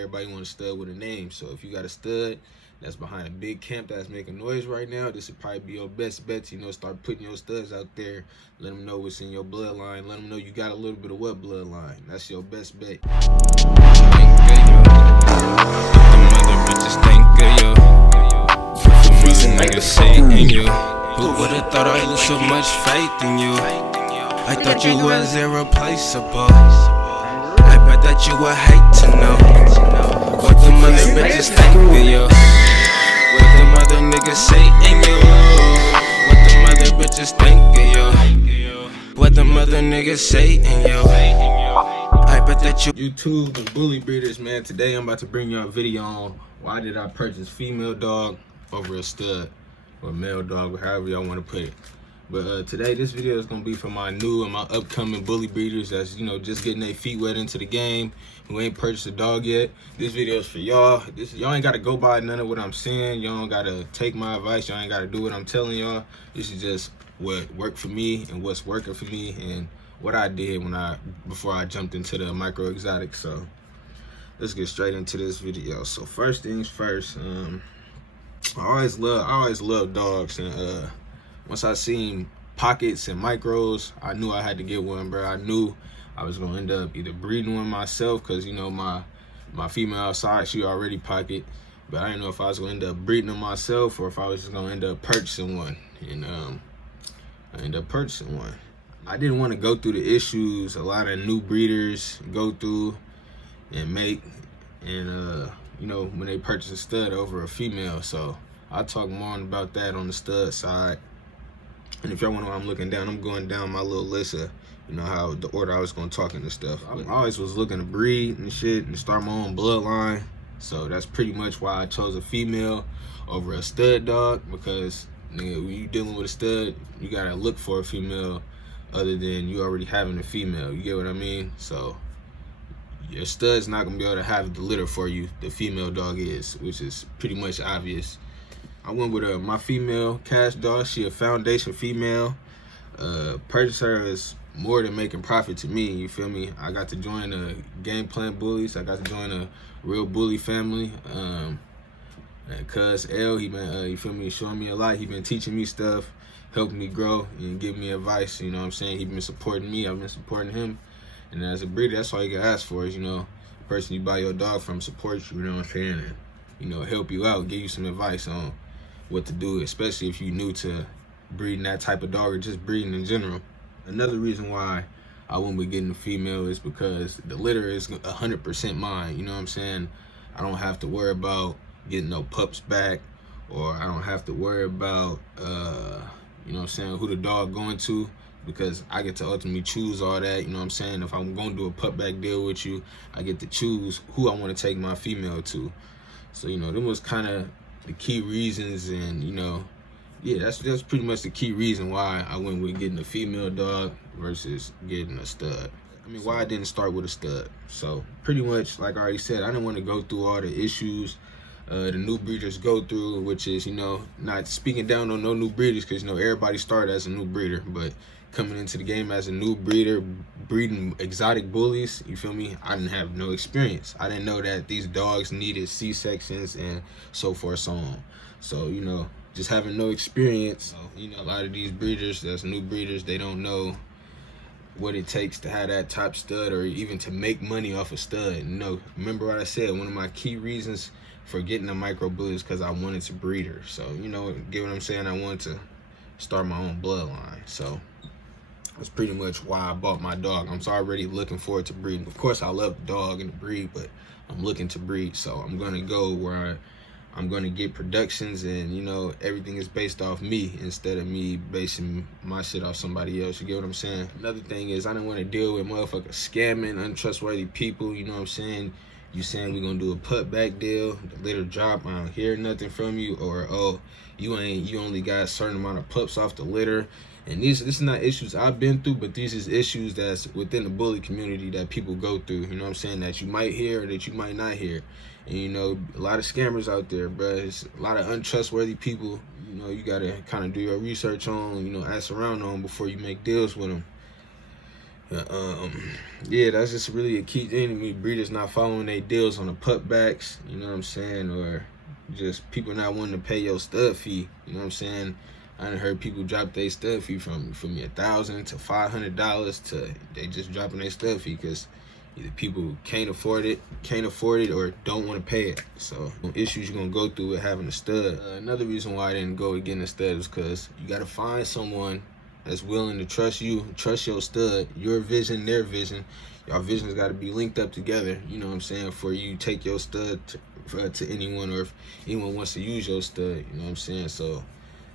everybody want a stud with a name. So if you got a stud that's behind a big camp that's making noise right now, this would probably be your best bet to, start putting your studs out there. Let them know what's in your bloodline. Let them know you got a little bit of what bloodline. That's your best bet. Who would've thought I lose so much faith in you? I thought you was irreplaceable. I bet that you would hate to know what the mother bitches think of you. What the mother niggas say in you. What the mother bitches think of you. What the mother niggas say in you. I bet that you. YouTube and bully breeders, man. Today I'm about to bring you a video on why did I purchase female dog over a stud or male dog, or however y'all want to put it. But today this video is gonna be for my new and my upcoming bully breeders that's just getting their feet wet into the game, who ain't purchased a dog yet. This video is for y'all. Y'all ain't gotta go by none of what I'm saying. Y'all don't gotta take my advice. Y'all ain't gotta do what I'm telling y'all. This is just what worked for me and what's working for me and what I did before I jumped into the micro exotic. So let's get straight into this video. So first things first, I always love dogs, and once I seen pockets and micros, I knew I had to get one, bro. I knew I was gonna end up either breeding one myself, cause my female outside, she already pocket, but I didn't know if I was gonna end up breeding them myself or if I was just gonna end up purchasing one. And I ended up purchasing one. I didn't want to go through the issues a lot of new breeders go through and make, and when they purchase a stud over a female. So I'll talk more about that on the stud side. And if y'all want to know what I'm looking down, I'm going down my little list of how the order I was going to talk into stuff. I always was looking to breed and shit and start my own bloodline. So that's pretty much why I chose a female over a stud dog, because nigga, when you dealing with a stud, you gotta look for a female other than you already having a female. You get what I mean? So your stud's not gonna be able to have the litter for you. The female dog is, which is pretty much obvious. I went with my female cash dog. She a foundation female. Purchase her is more than making profit to me. You feel me? I got to join the Game Plan Bullies. I got to join a real bully family. Cuz L, he been you feel me, showing me a lot. He been teaching me stuff, helping me grow and giving me advice. You know what I'm saying? He been supporting me. I've been supporting him. And as a breeder, that's all you can ask for is, the person you buy your dog from supports you, you know what I'm saying? And, help you out, give you some advice on what to do, especially if you're new to breeding that type of dog or just breeding in general. Another reason why I went with getting a female is because the litter is 100% mine, you know what I'm saying? I don't have to worry about getting no pups back, or I don't have to worry about, who the dog going to, because I get to ultimately choose all that, you know what I'm saying? If I'm gonna do a pup back deal with you, I get to choose who I want to take my female to. So, them was kind of the key reasons, and, yeah, that's pretty much the key reason why I went with getting a female dog versus getting a stud. I mean, why I didn't start with a stud. So, pretty much, like I already said, I didn't want to go through all the issues the new breeders go through, which is, not speaking down on no new breeders, because, everybody started as a new breeder, but coming into the game as a new breeder, breeding exotic bullies, you feel me? I didn't have no experience. I didn't know that these dogs needed C-sections and so forth, so on. So, just having no experience, a lot of these breeders, that's new breeders, they don't know what it takes to have that top stud or even to make money off a stud. Remember what I said, one of my key reasons for getting a micro bully is because I wanted to breed her. So, get what I'm saying? I wanted to start my own bloodline. So that's pretty much why I bought my dog. I'm already looking forward to breeding. Of course, I love the dog and the breed, but I'm looking to breed. So I'm going to go where I'm going to get productions, and, everything is based off me instead of me basing my shit off somebody else. You get what I'm saying? Another thing is I didn't want to deal with motherfuckers scamming, untrustworthy people. You know what I'm saying? You saying we're going to do a put back deal, the litter drop, I don't hear nothing from you, or, oh, you only got a certain amount of pups off the litter. And this is not issues I've been through, but these is issues that's within the bully community that people go through, you know what I'm saying, that you might hear or that you might not hear. And, a lot of scammers out there, bro. It's a lot of untrustworthy people, you got to kind of do your research on, ask around on before you make deals with them. Yeah, that's just really a key thing to me. Breeders not following their deals on the putbacks, you know what I'm saying, or just people not wanting to pay your stud fee, you know what I'm saying. I done heard people drop their stud fee from $1,000 to $500 to they just dropping their stud fee because either people can't afford it, or don't want to pay it. So issues you're gonna go through with having a stud. Another reason why I didn't go with getting a stud is because you gotta find someone that's willing to trust you, trust your stud, your vision, their vision. Y'all visions got to be linked up together, you know what I'm saying, for you take your stud to anyone, or if anyone wants to use your stud, you know what I'm saying. So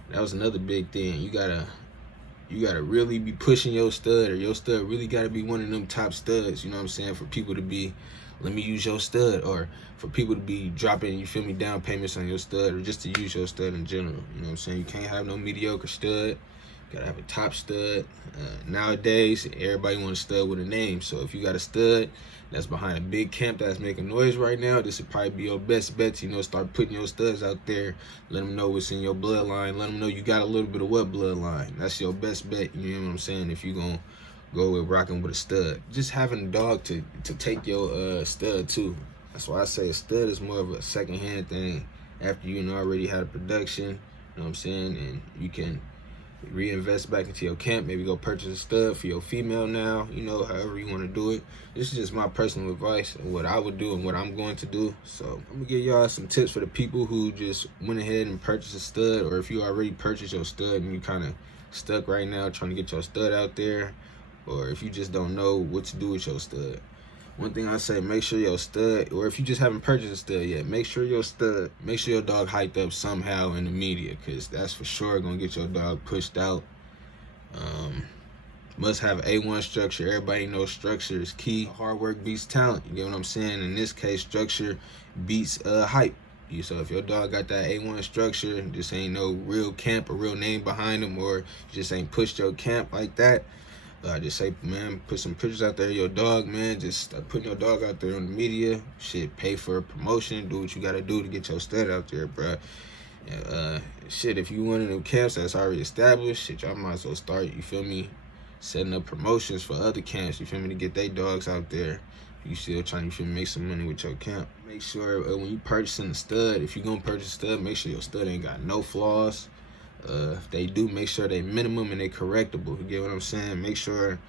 that was another big thing. You gotta really be pushing your stud, or your stud really gotta be one of them top studs, you know what I'm saying, for people to be, let me use your stud, or for people to be dropping, you feel me, down payments on your stud, or just to use your stud in general, you know what I'm saying. You can't have no mediocre stud. Gotta have a top stud. Nowadays, everybody wants a stud with a name. So if you got a stud that's behind a big camp that's making noise right now, this would probably be your best bet. You know, start putting your studs out there. Let them know what's in your bloodline. Let them know you got a little bit of what bloodline. That's your best bet. You know what I'm saying? If you're gonna go with rocking with a stud, just having a dog to take your stud too. That's why I say a stud is more of a secondhand thing after you already had a production. You know what I'm saying? And you can reinvest back into your camp, maybe go purchase a stud for your female now, you know, however you want to do it. This is just my personal advice and what I would do and what I'm going to do. So I'm gonna give y'all some tips for the people who just went ahead and purchased a stud, or if you already purchased your stud and you kind of stuck right now trying to get your stud out there, or if you just don't know what to do with your stud. One thing I say, make sure your stud, or if you just haven't purchased a stud yet, make sure your dog hyped up somehow in the media, because that's for sure gonna get your dog pushed out. Must have A1 structure. Everybody knows structure is key. Hard work beats talent, you get what I'm saying? In this case, structure beats hype. So if your dog got that A1 structure, this ain't no real camp or real name behind them, or you just ain't pushed your camp like that, just say, man, put some pictures out there of your dog, man. Just start putting your dog out there on the media. Shit, pay for a promotion. Do what you gotta do to get your stud out there, bruh. Shit, if you one of them camps that's already established, shit, y'all might as well start, you feel me, setting up promotions for other camps, you feel me, to get their dogs out there. You still trying to make some money with your camp. Make sure when you purchasing a stud, if you're gonna purchase a stud, make sure your stud ain't got no flaws. If they do, make sure they minimum and they correctable. You get what I'm saying? Make sure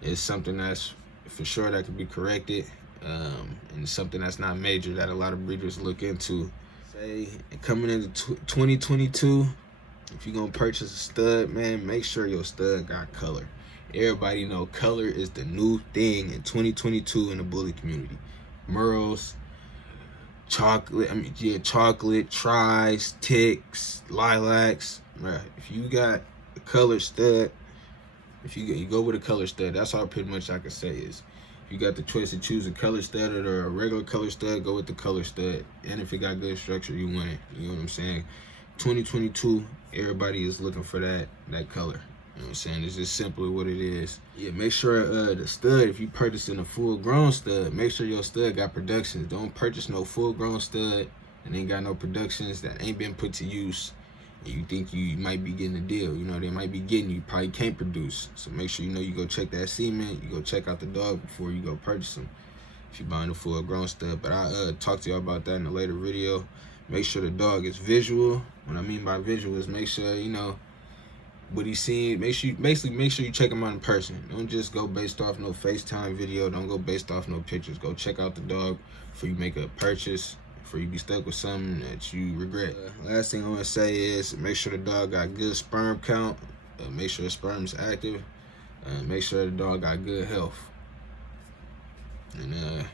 it's something that's for sure that can be corrected, and something that's not major that a lot of breeders look into. Say, coming into 2022, if you're gonna purchase a stud, man, make sure your stud got color. Everybody know color is the new thing in 2022 in the bully community. Merles, chocolate, chocolate, tries, ticks, lilacs. Right. If you got a color stud, if you go with a color stud, that's all pretty much I can say is, if you got the choice to choose a color stud or a regular color stud, go with the color stud. And if it got good structure, you want it. You know what I'm saying? 2022, everybody is looking for that color. You know what I'm saying? It's just simply what it is. Yeah, make sure the stud, if you purchasing a full-grown stud, make sure your stud got productions. Don't purchase no full-grown stud and ain't got no productions that ain't been put to use. And you think you might be getting a deal. You know, they might be getting you, probably can't produce. So make sure you go check that semen. You go check out the dog before you go purchase them, if you're buying a full-grown stud. But I'll talk to y'all about that in a later video. Make sure the dog is visual. What I mean by visual is make sure, what he's seeing. Make sure you check him out in person. Don't just go based off no FaceTime video. Don't go based off no pictures. Go check out the dog before you make a purchase, before you be stuck with something that you regret. Last thing I want to say is make sure the dog got good sperm count. Make sure the sperm is active. Make sure the dog got good health. And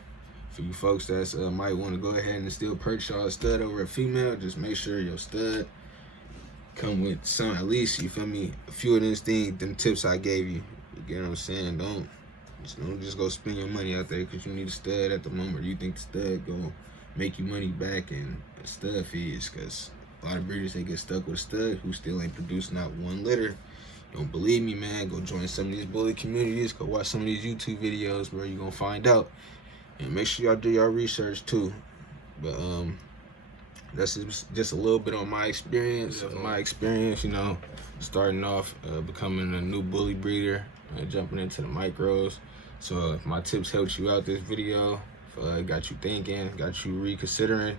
for you folks that might want to go ahead and still purchase y'all a stud over a female, just make sure your stud come with some, at least, you feel me, a few of them tips I gave you. You get what I'm saying? Don't just go spend your money out there because you need a stud at the moment. You think the stud gonna make you money back in a stud fees, because a lot of breeders, they get stuck with a stud who still ain't producing not one litter. You don't believe me, man? Go join some of these bully communities. Go watch some of these YouTube videos where you're gonna find out. And make sure y'all do your research too. But that's just a little bit on my experience. Starting off becoming a new bully breeder. jumping into the micros. So if my tips helped you out this video, got you thinking, got you reconsidering,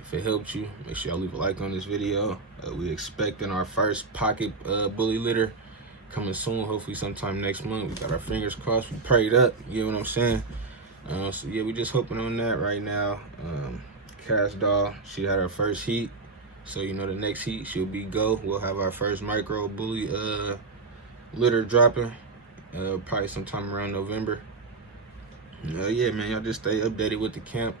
if it helped you, make sure y'all leave a like on this video. We expecting our first pocket bully litter coming soon, hopefully sometime next month. We got our fingers crossed, we prayed up, you know what I'm saying? So yeah, we just hoping on that right now. Cash Doll, she had her first heat, so you know the next heat she'll be go. We'll have our first micro bully litter dropping probably sometime around November. Yeah, man, y'all just stay updated with the camp.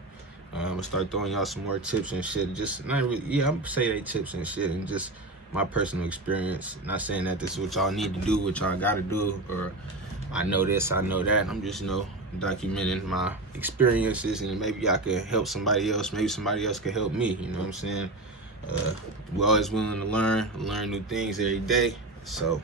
I'm gonna start throwing y'all some more tips and shit. Just not really, yeah, I'm gonna say they tips and shit, and just my personal experience. Not saying that this is what y'all need to do, what y'all gotta do, or I know this, I know that. I'm just, you know, documenting my experiences, and maybe I could help somebody else. Maybe somebody else could help me. You know what I'm saying? We're always willing to learn new things every day. So,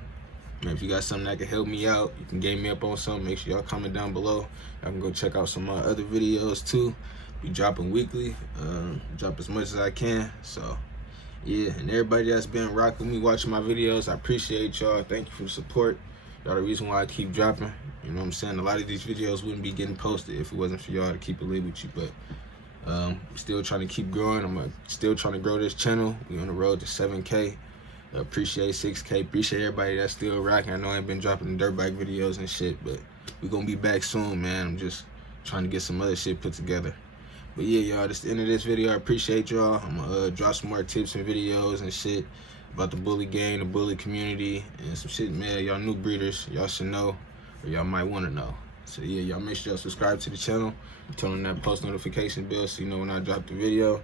man, if you got something that can help me out, you can game me up on something. Make sure y'all comment down below. Y'all can go check out some other videos too. Be dropping weekly. Drop as much as I can. So, yeah, and everybody that's been rocking me, watching my videos, I appreciate y'all. Thank you for the support. Y'all the reason why I keep dropping. You know what I'm saying? A lot of these videos wouldn't be getting posted if it wasn't for y'all to keep it lit with you. But still trying to keep growing. I'm still trying to grow this channel. We on the road to 7K. Appreciate 6K. Appreciate everybody that's still rocking. I know I ain't been dropping dirt bike videos and shit, but we gonna be back soon, man. I'm just trying to get some other shit put together. But yeah, y'all, that's the end of this video. I appreciate y'all. I'm gonna drop some more tips and videos and shit about the bully gang, the bully community, and some shit, man. Y'all new breeders, y'all should know, or y'all might want to know. So yeah, y'all make sure y'all subscribe to the channel, turn on that post notification bell so you know when I drop the video.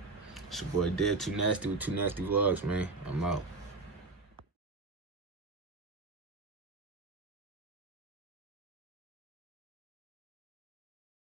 It's your boy Dead Too Nasty with Too Nasty Vlogs, man. I'm out.